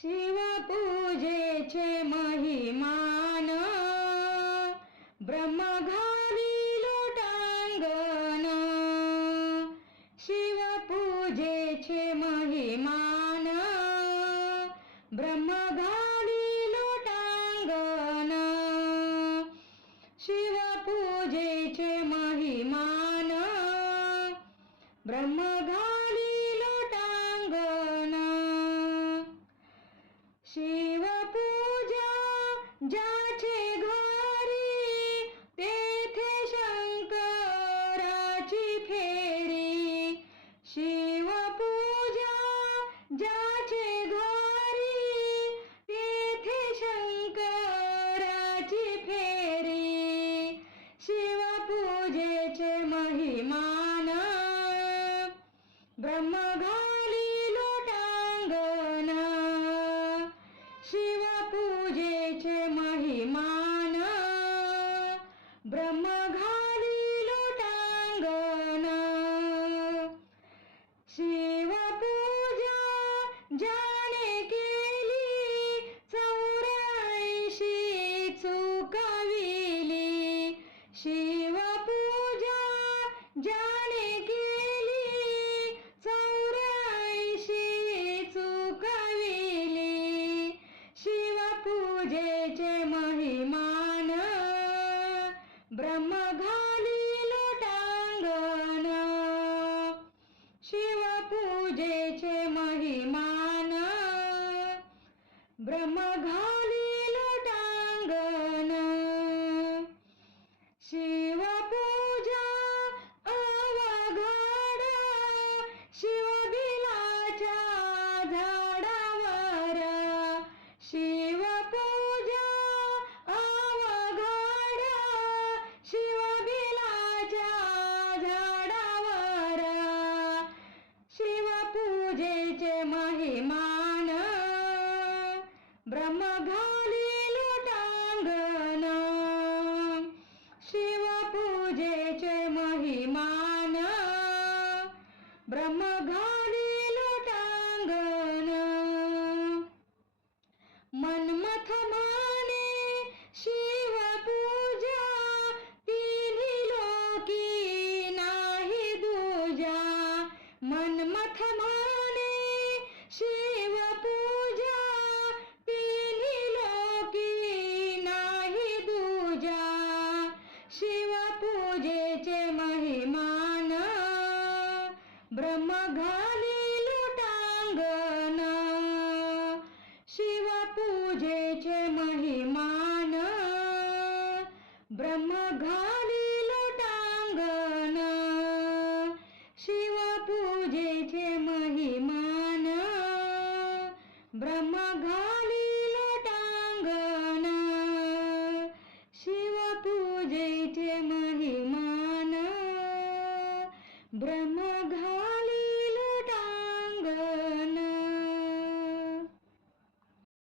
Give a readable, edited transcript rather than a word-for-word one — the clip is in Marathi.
शिवपूजेचे महिमान ब्रह्म घाली लोटांगण. शिवपूजेचे महिमान ब्रह्म घाली लोटांगण. शिवपूजेचे महिमान ब्रह्म घाली लोटांगण. शिवपूजा ज्याचे घरी तेथे शंकराची फेरी. शिवपूजा ज्याचे घरी तेथे शंकराची फेरी. शिवपूजेचे महिमान ब्रह्म घाली लोटांगण. शिवपूजेचे महिमान ब्रह्म घाली लोटांगण. शिवपूजा ज्याने केली 84 चुकविली. शिवपूजा ज्याने केली 84 चुकविली. शिवपूजेचे महिमान ब्रह्म घाली लोटांगण. शिवपूजेचे महिमान ब्रह्म घाली लोटांगण. शिवपूजा अवघड शिवबिलाच्या झाडावर. शिवपूजा अवघड शिवबिलाच्या झाडावर. शिवपूजेचे महिमान ब्रह्म घाली लोटांगण. शिवपूजेचे महिमान ब्रह्म घाली लोटांगण. मन्मथ माने शिवपूजा तिन्ही लोकी नाही दूजा. मन्मथ माने शिवपूजा तिन्ही लोकी नाही दूजा. शिवपूजेचे महिमान ब्रह्म घाली लोटांगण. शिवपूजेचे महिमान ब्रह्म घाली लोटांगण. शिवपूजेचे महिमान ब्रह्म घाली लोटांगण. शिवपूजेचे महिमान ब्रह्म